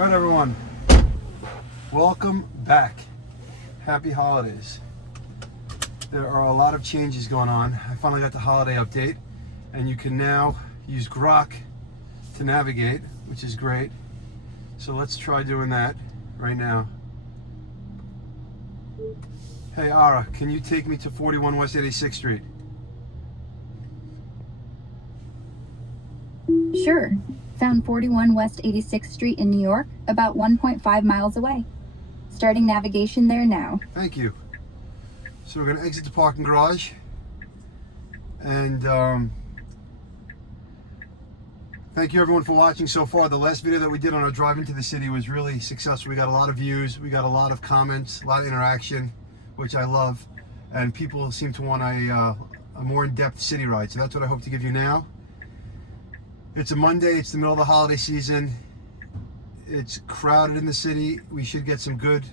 All right, everyone. Welcome back. Happy holidays. There are a lot of changes going on. I finally got the holiday update, and you can now use Grok to navigate, which is great. So let's try doing that right now. Hey, Ara, can you take me to 41 West 86th Street? Sure. Found 41 West 86th Street in New York, about 1.5 miles away. Starting navigation there now. Thank you. So we're going to exit the parking garage. And thank you everyone for watching so far. The last video that we did on our drive into the city was really successful. We got a lot of views, we got a lot of comments, a lot of interaction, which I love. And people seem to want a more in-depth city ride. So that's what I hope to give you now. It's a Monday, it's the middle of the holiday season. It's crowded in the city. We should get some good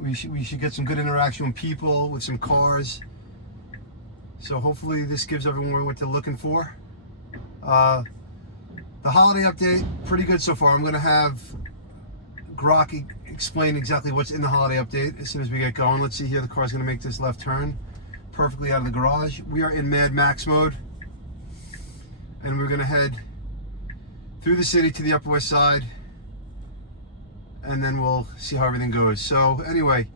interaction with people, with some cars. So hopefully this gives everyone what they're looking for. The holiday update, pretty good so far. I'm gonna have Grok explain exactly what's in the holiday update as soon as we get going. Let's see here, the car's gonna make this left turn perfectly out of the garage. We are in Mad Max mode. And we're gonna head through the city to the Upper West Side, and then we'll see how everything goes. So anyway,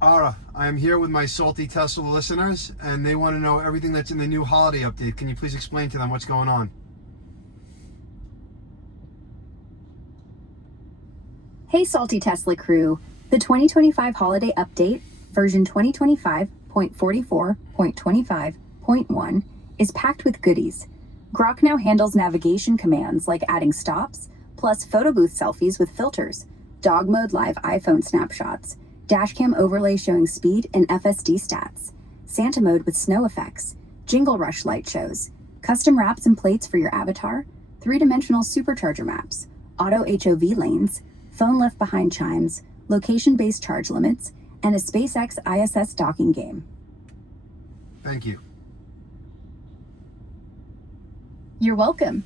Ara, I am here with my Salty Tesla listeners, and they want to know everything that's in the new holiday update. Can you please explain to them what's going on? Hey Salty Tesla crew, the 2025 holiday update, version 2025.44.25.1, is packed with goodies. Grok now handles navigation commands like adding stops, plus photo booth selfies with filters, dog mode live iPhone snapshots, dashcam overlay showing speed and FSD stats, Santa mode with snow effects, jingle rush light shows, custom wraps and plates for your avatar, three-dimensional supercharger maps, auto HOV lanes, phone left behind chimes, location-based charge limits, and a SpaceX ISS docking game. Thank you. You're welcome.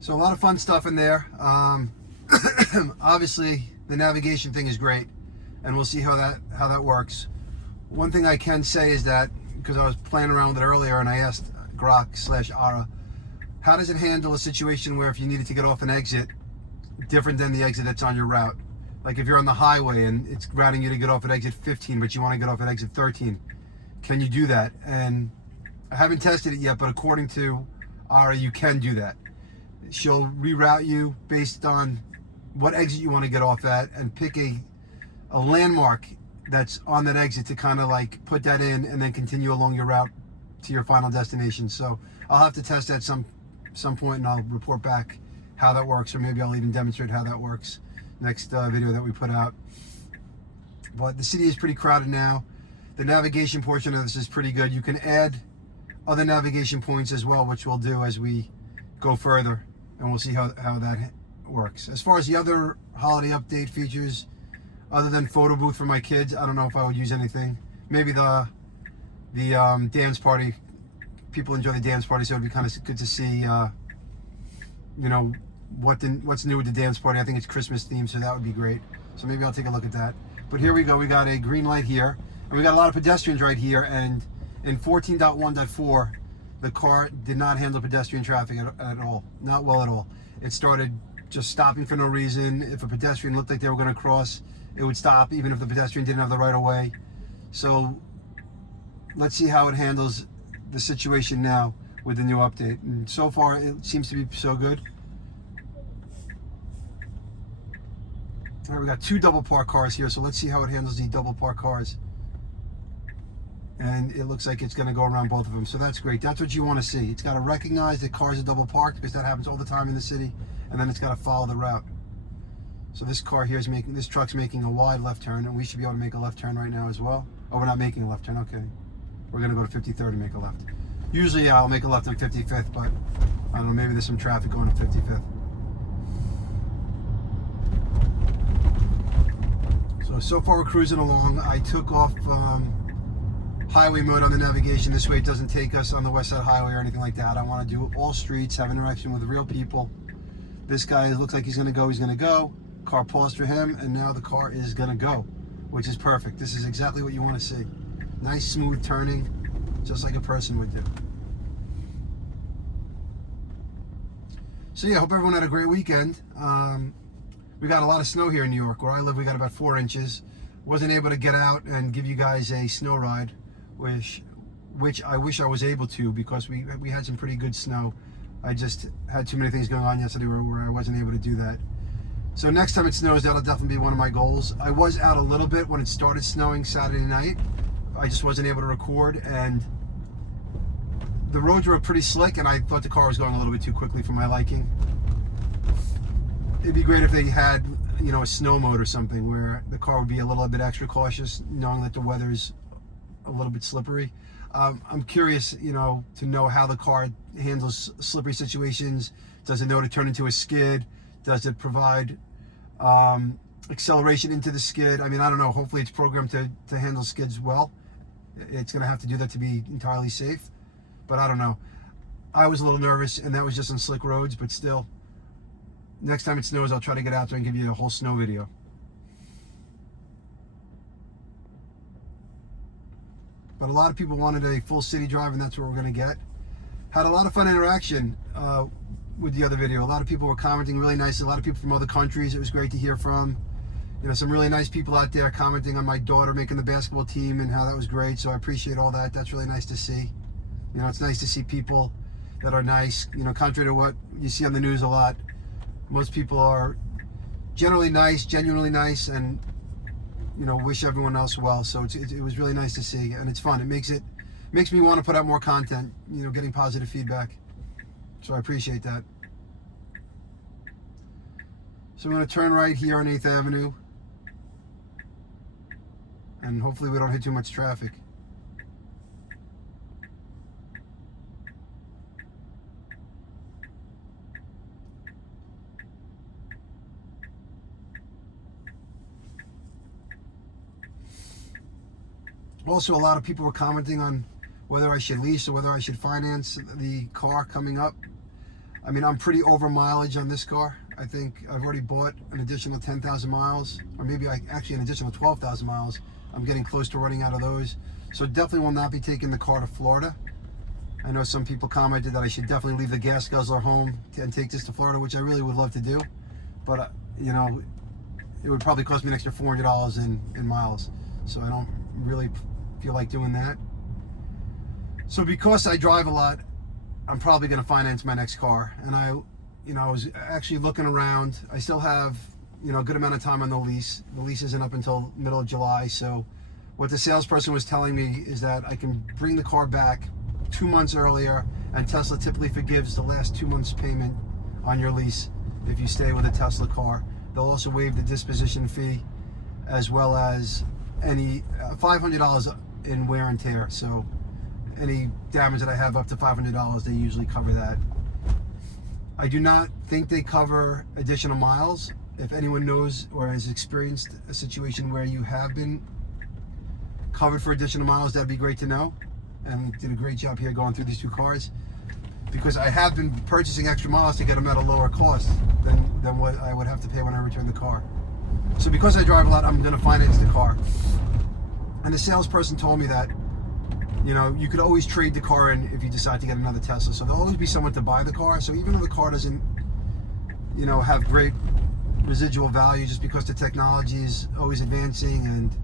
So a lot of fun stuff in there. Obviously, the navigation thing is great, and we'll see how that works. One thing I can say is that, because I was playing around with it earlier, and I asked Grok/Ara, how does it handle a situation where if you needed to get off an exit different than the exit that's on your route? Like if you're on the highway and it's routing you to get off at exit 15, but you want to get off at exit 13, can you do that? And I haven't tested it yet, but according to Ara, you can do that. She'll reroute you based on what exit you want to get off at and pick a landmark that's on that exit to kind of like put that in and then continue along your route to your final destination. So I'll have to test that some point, and I'll report back how that works, or maybe I'll even demonstrate how that works next video that we put out. But the city is pretty crowded now. The navigation portion of this is pretty good. You can add other navigation points as well, which we'll do as we go further, and we'll see how that works. As far as the other holiday update features, other than photo booth for my kids, I don't know if I would use anything. Maybe the dance party. People enjoy the dance party, so it'd be kind of good to see you know, what's new with the dance party. I think it's Christmas themed, so that would be great. So maybe I'll take a look at that. But here we go. We got a green light here, and we got a lot of pedestrians right here. And in 14.1.4, the car did not handle pedestrian traffic at all. Not well at all. It started just stopping for no reason. If a pedestrian looked like they were going to cross, it would stop, even if the pedestrian didn't have the right of way. So let's see how it handles the situation now with the new update. And so far, it seems to be so good. All right, we got two double park cars here, so let's see how it handles the double park cars. And it looks like it's going to go around both of them, so that's great. That's what you want to see. It's got to recognize that cars are double parked, because that happens all the time in the city, and then it's got to follow the route. So this car here is this truck's making a wide left turn, and we should be able to make a left turn right now as well. Oh, we're not making a left turn. Okay, we're going to go to 53rd and make a left. Usually I'll make a left on 55th, but I don't know, maybe there's some traffic going on 55th. So far we're cruising along. I took off highway mode on the navigation. This way it doesn't take us on the West Side Highway or anything like that. I want to do all streets, have interaction with real people. This guy looks like he's going to go. He's going to go. Car paused for him, and now the car is going to go, which is perfect. This is exactly what you want to see. Nice, smooth turning, just like a person would do. So yeah, hope everyone had a great weekend. We got a lot of snow here in New York. Where I live, we got about 4 inches. Wasn't able to get out and give you guys a snow ride, which I wish I was able to, because we had some pretty good snow. I just had too many things going on yesterday where I wasn't able to do that. So next time it snows, that'll definitely be one of my goals. I was out a little bit when it started snowing Saturday night. I just wasn't able to record, and the roads were pretty slick, and I thought the car was going a little bit too quickly for my liking. It'd be great if they had, you know, a snow mode or something where the car would be a little bit extra cautious, knowing that the weather's a little bit slippery. I'm curious, you know, to know how the car handles slippery situations. Does it know to turn into a skid? Does it provide acceleration into the skid? I mean, I don't know. Hopefully it's programmed to handle skids well. It's going to have to do that to be entirely safe, but I don't know. I was a little nervous, and that was just on slick roads, but still. Next time it snows, I'll try to get out there and give you a whole snow video. But a lot of people wanted a full city drive, and that's what we're going to get. Had a lot of fun interaction with the other video. A lot of people were commenting really nicely. A lot of people from other countries. It was great to hear from. You know, some really nice people out there commenting on my daughter making the basketball team and how that was great. So I appreciate all that. That's really nice to see. You know, it's nice to see people that are nice. You know, contrary to what you see on the news a lot. Most people are generally nice, genuinely nice, and, you know, wish everyone else well. So it was really nice to see, and it's fun. It makes me want to put out more content, you know, getting positive feedback. So I appreciate that. So I'm going to turn right here on 8th Avenue, and hopefully we don't hit too much traffic. Also, a lot of people were commenting on whether I should lease or whether I should finance the car coming up. I mean, I'm pretty over mileage on this car. I think I've already bought an additional 10,000 miles, or maybe actually an additional 12,000 miles. I'm getting close to running out of those. So definitely will not be taking the car to Florida. I know some people commented that I should definitely leave the gas guzzler home and take this to Florida, which I really would love to do. But, you know, it would probably cost me an extra $400 in miles. So I don't really feel like doing that. So because I drive a lot, I'm probably going to finance my next car. And I was actually looking around. I still have, you know, a good amount of time on the lease. The lease isn't up until middle of July. So what the salesperson was telling me is that I can bring the car back 2 months earlier, and Tesla typically forgives the last 2 months payment on your lease if you stay with a Tesla car. They'll also waive the disposition fee, as well as any $500 in wear and tear. So any damage that I have up to $500, they usually cover that. I do not think they cover additional miles. If anyone knows or has experienced a situation where you have been covered for additional miles, that'd be great to know. And did a great job here going through these 2 cars, because I have been purchasing extra miles to get them at a lower cost than what I would have to pay when I return the car. So because I drive a lot, I'm going to finance the car. And the salesperson told me that, you know, you could always trade the car in if you decide to get another Tesla. So there'll always be someone to buy the car. So even though the car doesn't, you know, have great residual value, just because the technology is always advancing and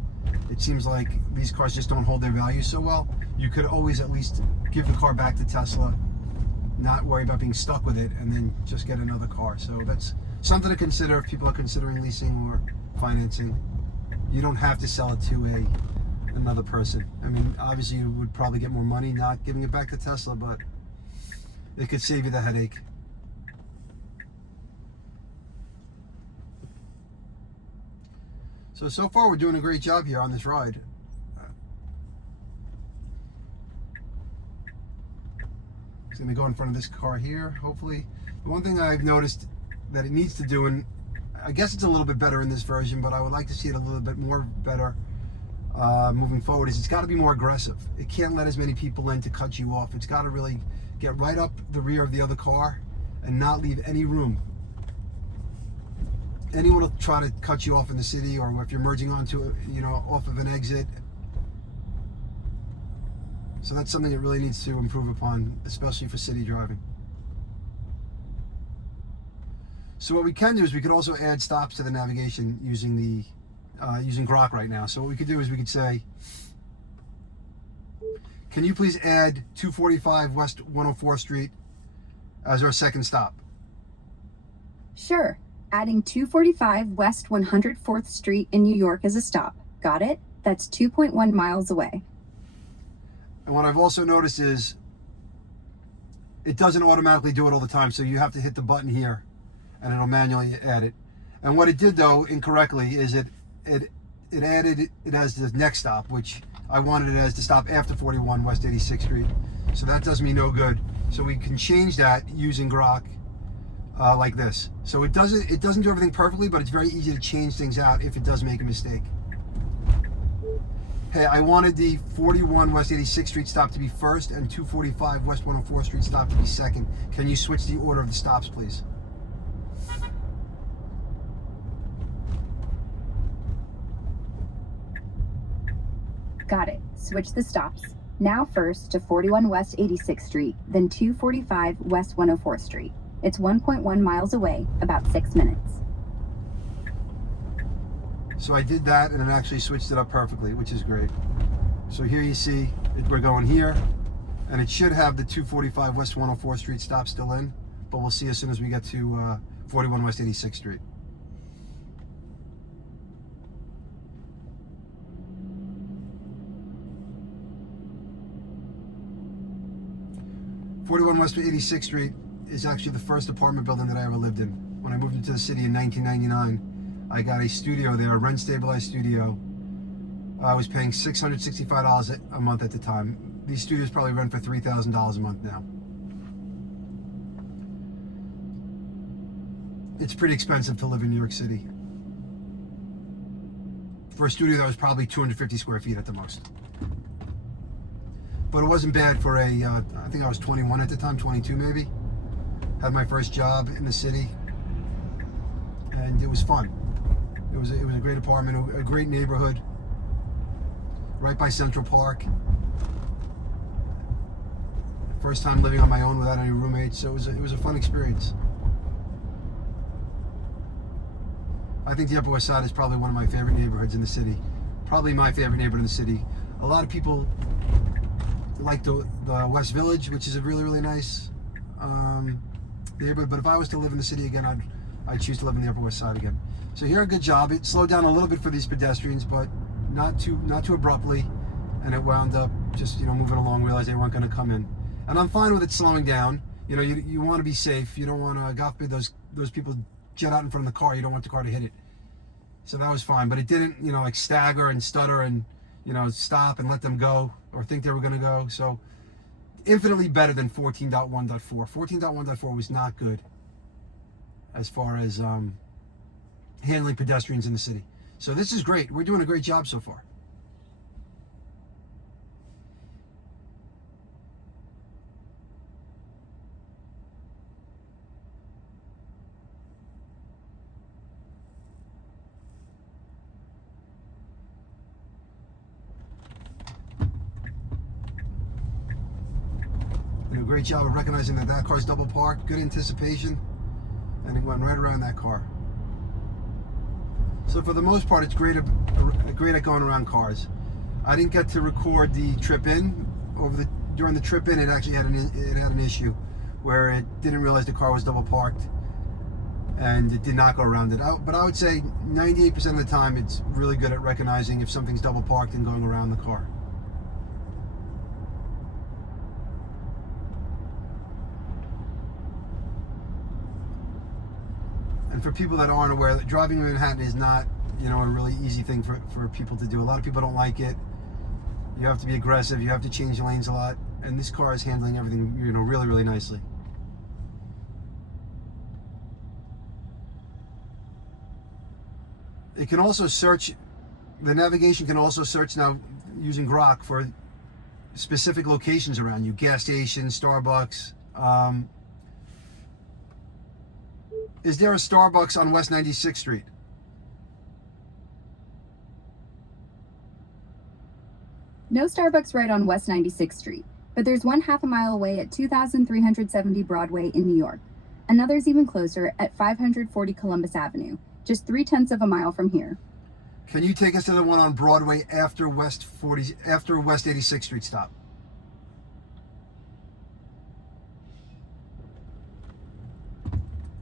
it seems like these cars just don't hold their value so well, you could always at least give the car back to Tesla, not worry about being stuck with it, and then just get another car. So that's something to consider if people are considering leasing or financing. You don't have to sell it to another person. I mean, obviously you would probably get more money not giving it back to Tesla, but it could save you the headache. So far we're doing a great job here on this ride. It's going to go in front of this car here, hopefully. The one thing I've noticed that it needs to do, and I guess it's a little bit better in this version, but I would like to see it a little bit more better. moving forward is it's got to be more aggressive. It can't let as many people in to cut you off. It's got to really get right up the rear of the other car and not leave any room. Anyone will try to cut you off in the city, or if you're merging onto, off of an exit. So that's something that really needs to improve upon, especially for city driving. So what we can do is we could also add stops to the navigation using using Grok right now. So what we could do is we could say, can you please add 245 West 104th Street as our second stop? Sure. Adding 245 West 104th Street in New York as a stop. Got it? That's 2.1 miles away. And what I've also noticed is it doesn't automatically do it all the time. So you have to hit the button here and it'll manually add it. And what it did, though, incorrectly, is it added it as the next stop, which I wanted it as the stop after 41 West 86th Street. So that does me no good. So we can change that using Grok like this. So it doesn't do everything perfectly, but it's very easy to change things out if it does make a mistake. Hey, I wanted the 41 West 86th Street stop to be first and 245 West 104th Street stop to be second. Can you switch the order of the stops, please? Got it. Switch the stops. Now first to 41 West 86th Street, then 245 West 104th Street. It's 1.1 miles away, about 6 minutes. So I did that, and it actually switched it up perfectly, which is great. So here you see we're going here, and it should have the 245 West 104th Street stop still in, but we'll see as soon as we get to 41 West 86th Street. "41 West 86th Street is actually the first apartment building that I ever lived in. When I moved into the city in 1999, I got a studio there, a rent-stabilized studio. I was paying $665 a month at the time. These studios probably rent for $3,000 a month now. It's pretty expensive to live in New York City. For a studio that was probably 250 square feet at the most. But it wasn't bad for I think I was 21 at the time, 22 maybe. Had my first job in the city, and it was fun. It was a great apartment, a great neighborhood, right by Central Park. First time living on my own without any roommates, so it was a fun experience. I think the Upper West Side is probably one of my favorite neighborhoods in the city. Probably my favorite neighborhood in the city. A lot of people like the West Village, which is a really, really nice neighborhood. But if I was to live in the city again, I'd choose to live in the Upper West Side again. So here, a good job. It slowed down a little bit for these pedestrians, but not too abruptly, and it wound up just moving along. Realized they weren't going to come in, and I'm fine with it slowing down. You want to be safe. You don't want to, God forbid, those people jet out in front of the car. You don't want the car to hit it. So that was fine, but it didn't like stagger and stutter and stop and let them go or think they were going to go. So infinitely better than 14.1.4. 14.1.4 was not good as far as handling pedestrians in the city. So this is great. We're doing a great job so far. Did a great job of recognizing that car's double parked, good anticipation, and it went right around that car. So for the most part, it's great at going around cars. I didn't get to record the trip in. During the trip in, it actually had an issue where it didn't realize the car was double parked, and it did not go around it. But I would say 98% of the time, it's really good at recognizing if something's double parked and going around the car. And for people that aren't aware, that driving in Manhattan is not, a really easy thing for people to do. A lot of people don't like it. You have to be aggressive. You have to change lanes a lot. And this car is handling everything, really, really nicely. It can also search, The navigation can also search now using Grok for specific locations around you, gas stations, Starbucks. Is there a Starbucks on West 96th Street? No Starbucks right on West 96th Street, but there's one half a mile away at 2370 Broadway in New York. Another's even closer at 540 Columbus Avenue, just 0.3 miles from here. Can you take us to the one on Broadway after West 86th Street stop?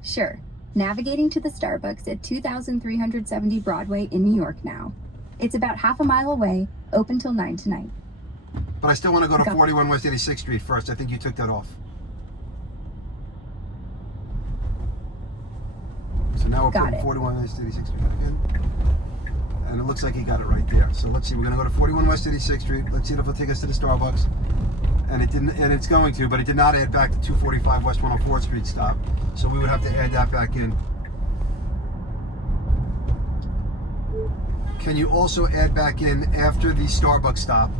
Sure. Navigating to the Starbucks at 2370 Broadway in New York now. It's about half a mile away, open till 9 tonight. But I still want to go to 41 West 86th Street first. I think you took that off. So now we're putting 41 West 86th Street in. And it looks like he got it right there. So let's see, we're going to go to 41 West 86th Street. Let's see if it'll take us to the Starbucks. And it didn't, and it's going to, but it did not add back the 245 West 104th Street stop. So we would have to add that back in. Can you also add back in after the Starbucks stop,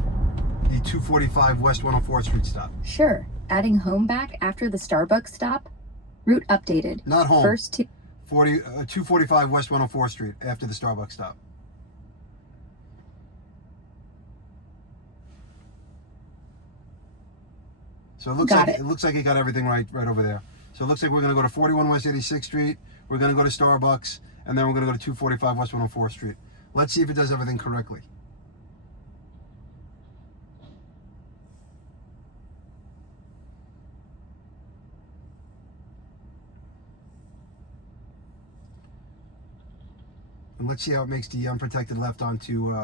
the 245 West 104th Street stop? Sure. Adding home back after the Starbucks stop. Route updated. Not home. First to 245 West 104th Street after the Starbucks stop. So it looks it looks like it got everything right over there. So it looks like we're going to go to 41 West 86th Street. We're going to go to Starbucks, and then we're going to go to 245 West 104th Street. Let's see if it does everything correctly. And let's see how it makes the unprotected left onto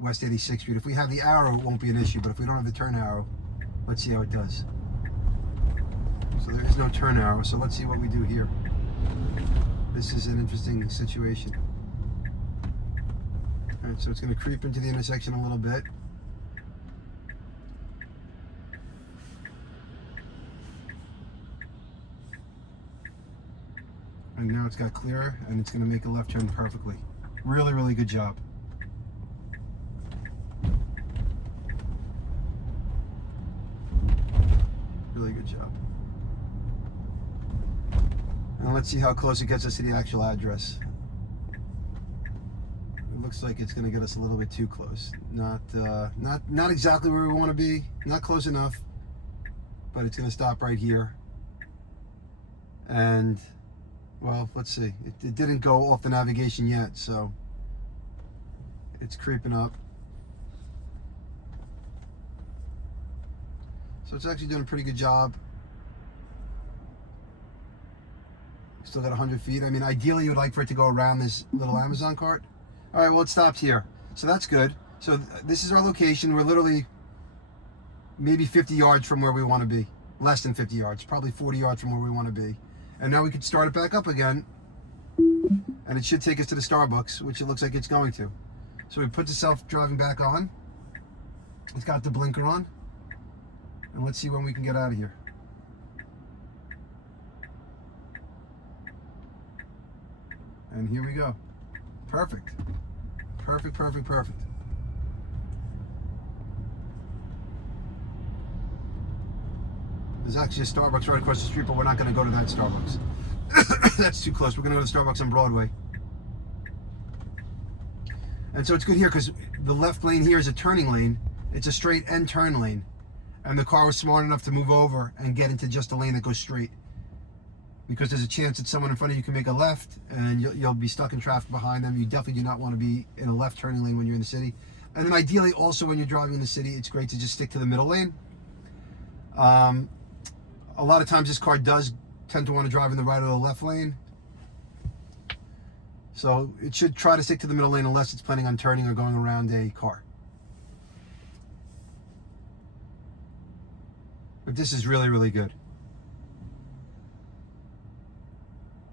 West 86th Street. If we have the arrow, it won't be an issue, but if we don't have the turn arrow, let's see how it does. So there is no turn arrow, so let's see what we do here. This is an interesting situation. All right, so it's going to creep into the intersection a little bit. And now it's got clear, and it's going to make a left turn perfectly. Really, really good job. Really good job. And let's see how close it gets us to the actual address. It looks like it's going to get us a little bit too close. Not exactly where we want to be. Not close enough. But it's going to stop right here. And, well, let's see. It didn't go off the navigation yet, so it's creeping up. So it's actually doing a pretty good job. Still got 100 feet. I mean, ideally you would like for it to go around this little Amazon cart. All right, well, it stopped here. So that's good. So this is our location. We're literally maybe 50 yards from where we want to be. Less than 50 yards, probably 40 yards from where we want to be. And now we can start it back up again. And it should take us to the Starbucks, which it looks like it's going to. So we put the self-driving back on. It's got the blinker on. And let's see when we can get out of here. And here we go. Perfect. Perfect, perfect, perfect. There's actually a Starbucks right across the street, but we're not going to go to that Starbucks. That's too close. We're going to go to the Starbucks on Broadway. And so it's good here because the left lane here is a turning lane. It's a straight end turn lane. And the car was smart enough to move over and get into just a lane that goes straight. Because there's a chance that someone in front of you can make a left and you'll be stuck in traffic behind them. You definitely do not want to be in a left turning lane when you're in the city. And then ideally also when you're driving in the city, it's great to just stick to the middle lane. A lot of times this car does tend to want to drive in the right or the left lane. So it should try to stick to the middle lane unless it's planning on turning or going around a car. But this is really, really good.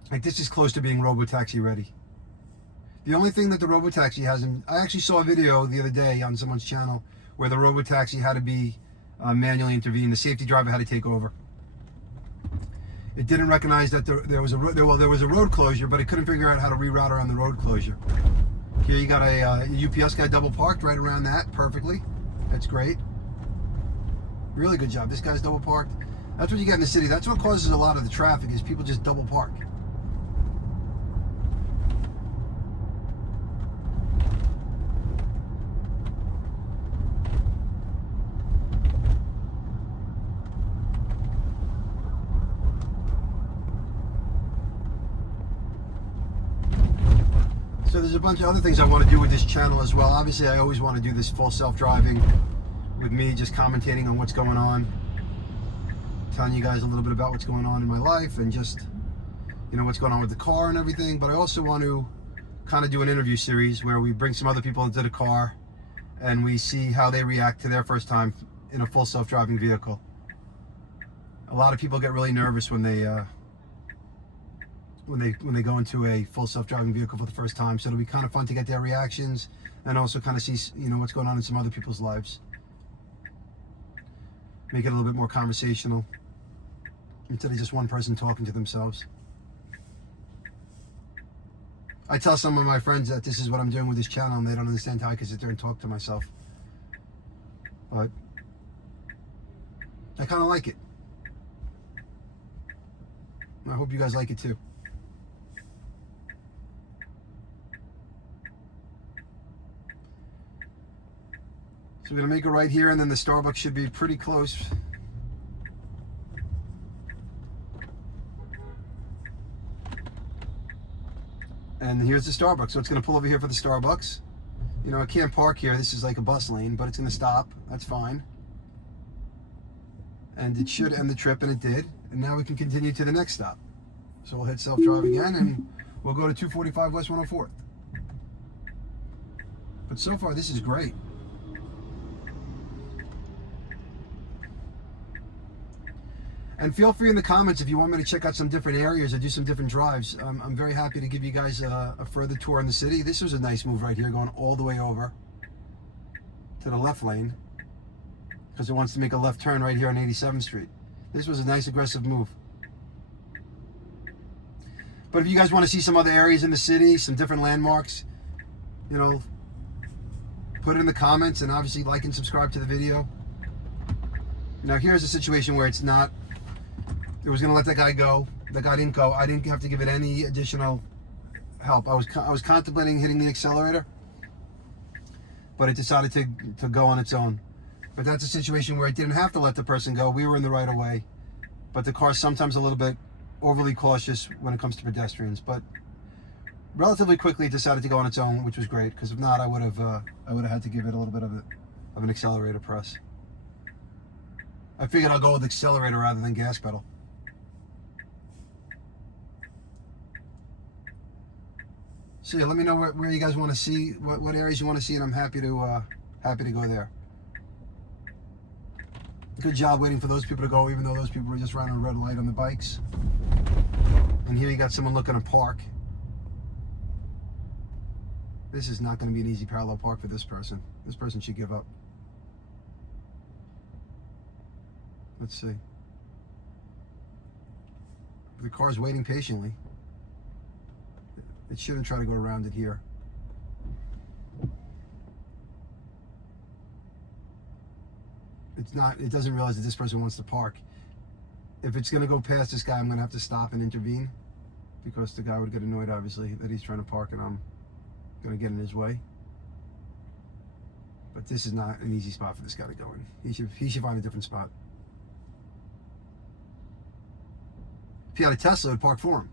Like this is close to being robotaxi ready. The only thing that the robotaxi hasn't, I actually saw a video the other day on someone's channel where the robotaxi had to be manually intervened. The safety driver had to take over. It didn't recognize that there was a road closure, but it couldn't figure out how to reroute around the road closure. Here you got a UPS guy double parked right around that perfectly. That's great. Really good job. This guy's double parked. That's what you get in the city. That's what causes a lot of the traffic, is people just double park. So there's a bunch of other things I want to do with this channel as well. Obviously, I always want to do this full self-driving with me just commentating on what's going on, telling you guys a little bit about what's going on in my life and just, you know, what's going on with the car and everything. But I also want to kind of do an interview series where we bring some other people into the car and we see how they react to their first time in a full self-driving vehicle. A lot of people get really nervous when they go into a full self-driving vehicle for the first time. So it'll be kind of fun to get their reactions and also kind of see, you know, what's going on in some other people's lives. Make it a little bit more conversational instead of just one person talking to themselves. I tell some of my friends that this is what I'm doing with this channel and they don't understand how I can sit there and talk to myself. But I kind of like it. I hope you guys like it too. So we're going to make a right here, and then the Starbucks should be pretty close. And here's the Starbucks. So it's going to pull over here for the Starbucks. You know, I can't park here. This is like a bus lane, but it's going to stop. That's fine. And it should end the trip, and it did. And now we can continue to the next stop. So we'll hit self-drive again, and we'll go to 245 West 104th. But so far, this is great. And feel free in the comments if you want me to check out some different areas or do some different drives. I'm very happy to give you guys a further tour in the city. This was a nice move right here, going all the way over to the left lane because it wants to make a left turn right here on 87th Street. This was a nice aggressive move. But if you guys want to see some other areas in the city, some different landmarks, you know, put it in the comments, and obviously like and subscribe to the video. Now here's a situation where it's not, it was going to let that guy go. That guy didn't go. I didn't have to give it any additional help. I was contemplating hitting the accelerator, but it decided to go on its own. But that's a situation where it didn't have to let the person go. We were in the right of way, but the car's sometimes a little bit overly cautious when it comes to pedestrians. But relatively quickly, it decided to go on its own, which was great. Because if not, I would have had to give it a little bit of an accelerator press. I figured I'll go with accelerator rather than gas pedal. So yeah, let me know where you guys want to see, what areas you want to see, and I'm happy to go there. Good job waiting for those people to go, even though those people were just running a red light on the bikes. And here you got someone looking to park. This is not going to be an easy parallel park for this person. This person should give up. Let's see. The car's waiting patiently. It shouldn't try to go around it here. It's not, it doesn't realize that this person wants to park. If it's going to go past this guy, I'm going to have to stop and intervene, because the guy would get annoyed, obviously, that he's trying to park and I'm going to get in his way. But this is not an easy spot for this guy to go in. He should find a different spot. If he had a Tesla, it would park for him.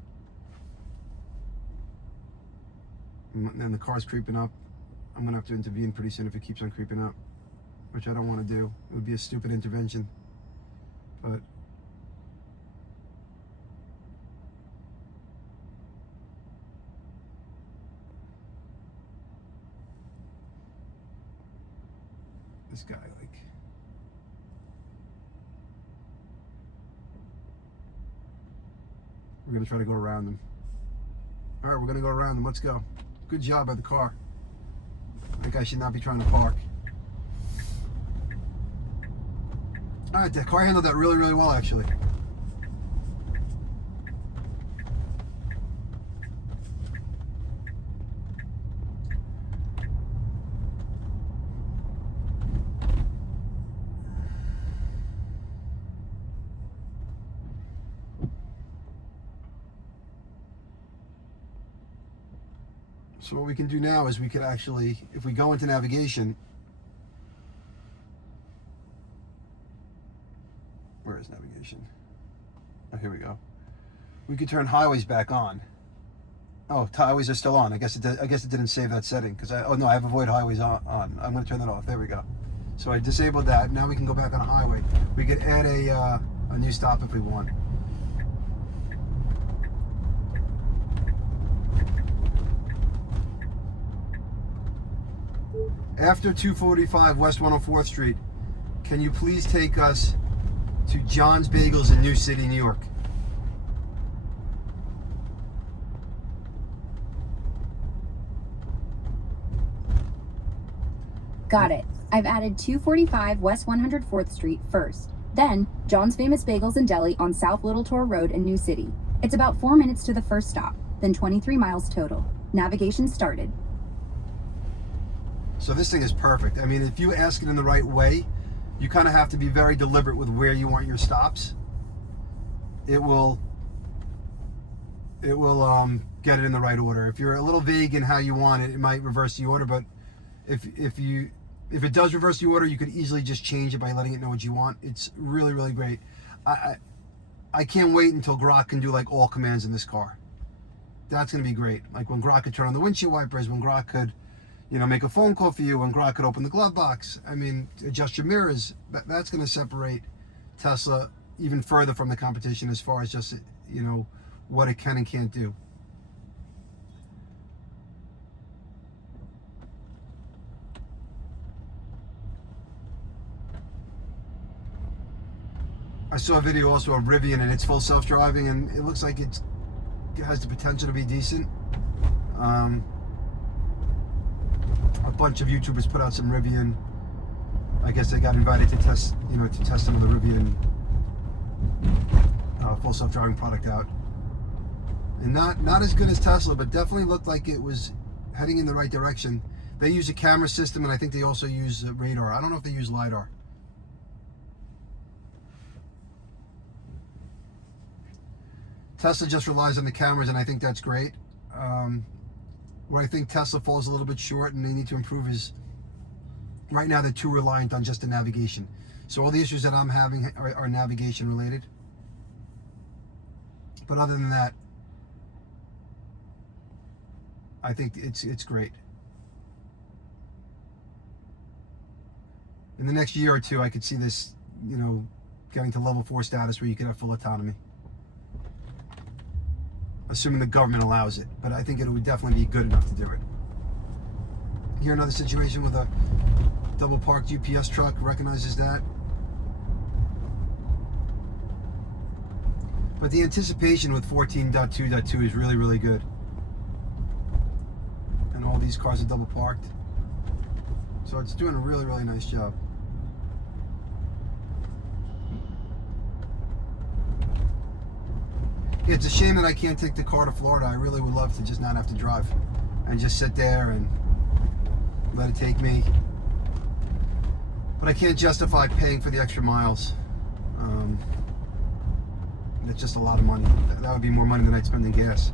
And then the car's creeping up. I'm going to have to intervene pretty soon if it keeps on creeping up, which I don't want to do. It would be a stupid intervention. But this guy, like, we're going to try to go around him. All right, we're going to go around him. Let's go. Good job by the car. That guy should not be trying to park. All right, the car handled that really, really well, actually. So what we can do now is we could actually, if we go into navigation, where is navigation? Oh, here we go. We could turn highways back on. Oh, highways are still on. I guess it didn't save that setting because I have avoid highways on. I'm going to turn that off. There we go. So I disabled that. Now we can go back on a highway. We could add a new stop if we want. After 245 West 104th Street, can you please take us to John's Bagels in New City, New York? Got it. I've added 245 West 104th Street first. Then, John's Famous Bagels and Deli on South Little Tor Road in New City. It's about 4 minutes to the first stop, then 23 miles total. Navigation started. So this thing is perfect. I mean, if you ask it in the right way, you kind of have to be very deliberate with where you want your stops. It will get it in the right order. If you're a little vague in how you want it, it might reverse the order, but if it does reverse the order, you could easily just change it by letting it know what you want. It's really, really great. I can't wait until Grok can do like all commands in this car. That's going to be great. Like when Grok could turn on the windshield wipers, when Grok could, make a phone call for you, when Grok could open the glove box. I mean, adjust your mirrors. That's going to separate Tesla even further from the competition as far as just, what it can and can't do. I saw a video also of Rivian and its full self-driving, and it looks like it has the potential to be decent. A bunch of YouTubers put out some Rivian. I guess they got invited to test, to test some of the Rivian full self-driving product out. And not as good as Tesla, but definitely looked like it was heading in the right direction. They use a camera system, and I think they also use radar. I don't know if they use LiDAR. Tesla just relies on the cameras, and I think that's great. Where I think Tesla falls a little bit short and they need to improve is, right now they're too reliant on just the navigation. So all the issues that I'm having are navigation related. But other than that, I think it's great. In the next year or two, I could see this, getting to level 4 status where you could have full autonomy. Assuming the government allows it, but I think it would definitely be good enough to do it. Here, another situation with a double parked UPS truck, recognizes that. But the anticipation with 14.2.2 is really, really good. And all these cars are double parked. So it's doing a really, really nice job. It's a shame that I can't take the car to Florida. I really would love to just not have to drive and just sit there and let it take me. But I can't justify paying for the extra miles. It's just a lot of money. That would be more money than I'd spend in gas.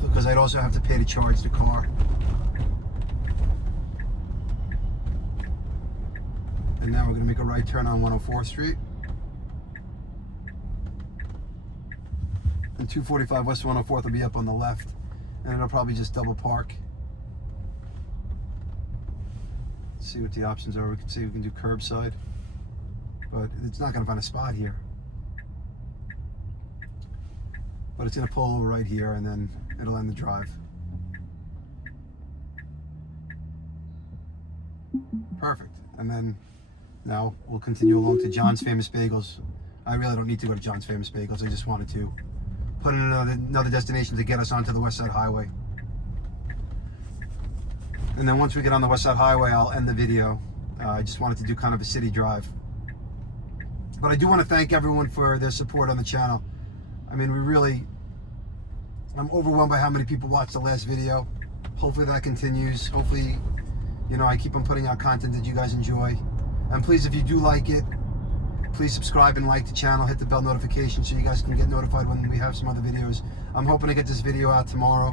Because I'd also have to pay to charge the car. And now we're going to make a right turn on 104th Street. And 245 West 104th will be up on the left, and it'll probably just double park. Let's see what the options are. We can see we can do curbside, but it's not going to find a spot here. But it's going to pull over right here, and then it'll end the drive. Perfect. And then now we'll continue along to John's Famous Bagels. I really don't need to go to John's Famous Bagels. I just wanted to put in another destination to get us onto the West Side Highway. And then once we get on the West Side Highway, I'll end the video. I just wanted to do kind of a city drive. But I do want to thank everyone for their support on the channel. I mean, I'm overwhelmed by how many people watched the last video. Hopefully that continues. Hopefully, I keep on putting out content that you guys enjoy. And please, if you do like it, please subscribe and like the channel, hit the bell notification so you guys can get notified when we have some other videos. I'm hoping to get this video out tomorrow.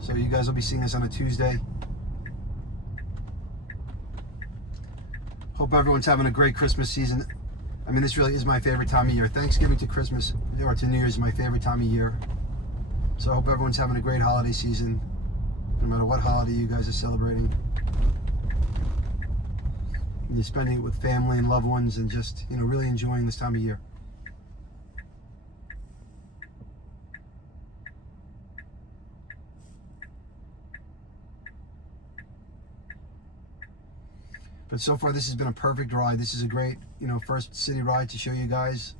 So you guys will be seeing this on a Tuesday. Hope everyone's having a great Christmas season. I mean, this really is my favorite time of year. Thanksgiving to Christmas or to New Year's is my favorite time of year. So I hope everyone's having a great holiday season, no matter what holiday you guys are celebrating. And you're spending it with family and loved ones and just, really enjoying this time of year. But so far, this has been a perfect ride. This is a great, first city ride to show you guys.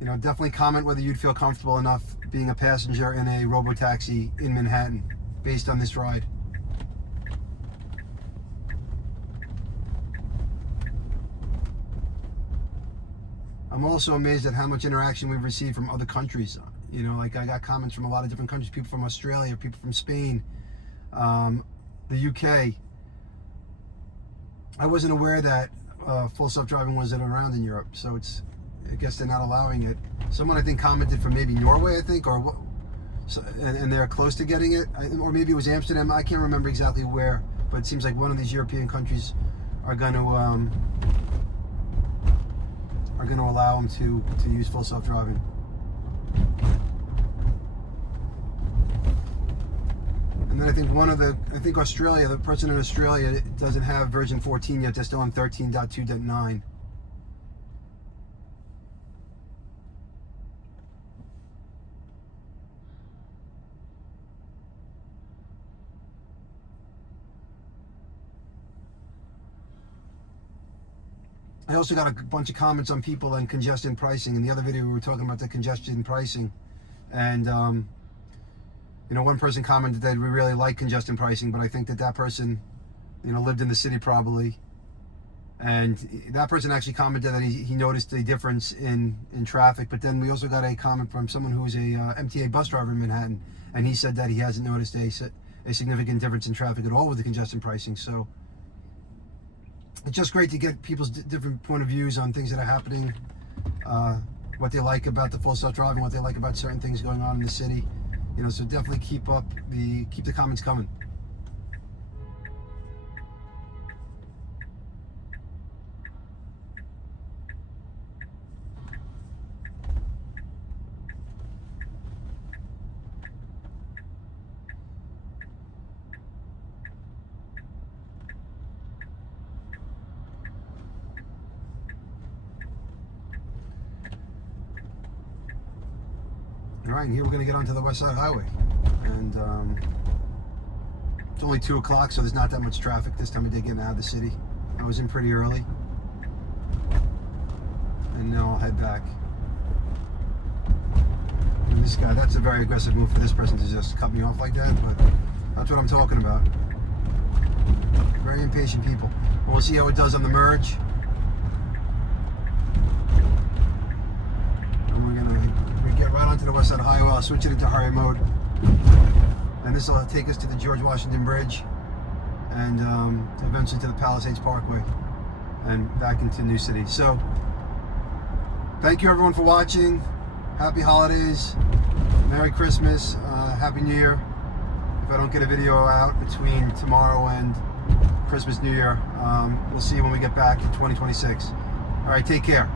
Definitely comment whether you'd feel comfortable enough being a passenger in a robo-taxi in Manhattan based on this ride. I'm also amazed at how much interaction we've received from other countries. Like I got comments from a lot of different countries, people from Australia, people from Spain, the UK. I wasn't aware that full self-driving wasn't around in Europe, so I guess they're not allowing it. Someone I think commented from maybe Norway, I think, or what, and they're close to getting it, or maybe it was Amsterdam. I can't remember exactly where, but it seems like one of these European countries are going to allow them to use full self-driving. And then I think Australia, the person in Australia doesn't have version 14 yet. They're still on 13.2.9. I also got a bunch of comments on people and congestion pricing. In the other video, we were talking about the congestion pricing. And, one person commented that we really like congestion pricing, but I think that person, lived in the city probably. And that person actually commented that he noticed a difference in traffic. But then we also got a comment from someone who was a MTA bus driver in Manhattan. And he said that he hasn't noticed a significant difference in traffic at all with the congestion pricing. So it's just great to get people's different point of views on things that are happening, what they like about the full self-driving, what they like about certain things going on in the city. So definitely keep the comments coming. All right, and here we're going to get onto the West Side Highway, and it's only 2 o'clock, so there's not that much traffic this time of day getting out of the city. I was in pretty early, and now I'll head back. And this guy, that's a very aggressive move for this person to just cut me off like that, but that's what I'm talking about. Very impatient people. And we'll see how it does on the merge. Get right onto the West Side Highway. I'll switch it into highway mode, and this will take us to the George Washington Bridge, and eventually to the Palisades Parkway, and back into New City. So, thank you everyone for watching. Happy holidays, Merry Christmas, Happy New Year. If I don't get a video out between tomorrow and Christmas, New Year, we'll see you when we get back in 2026. All right, take care.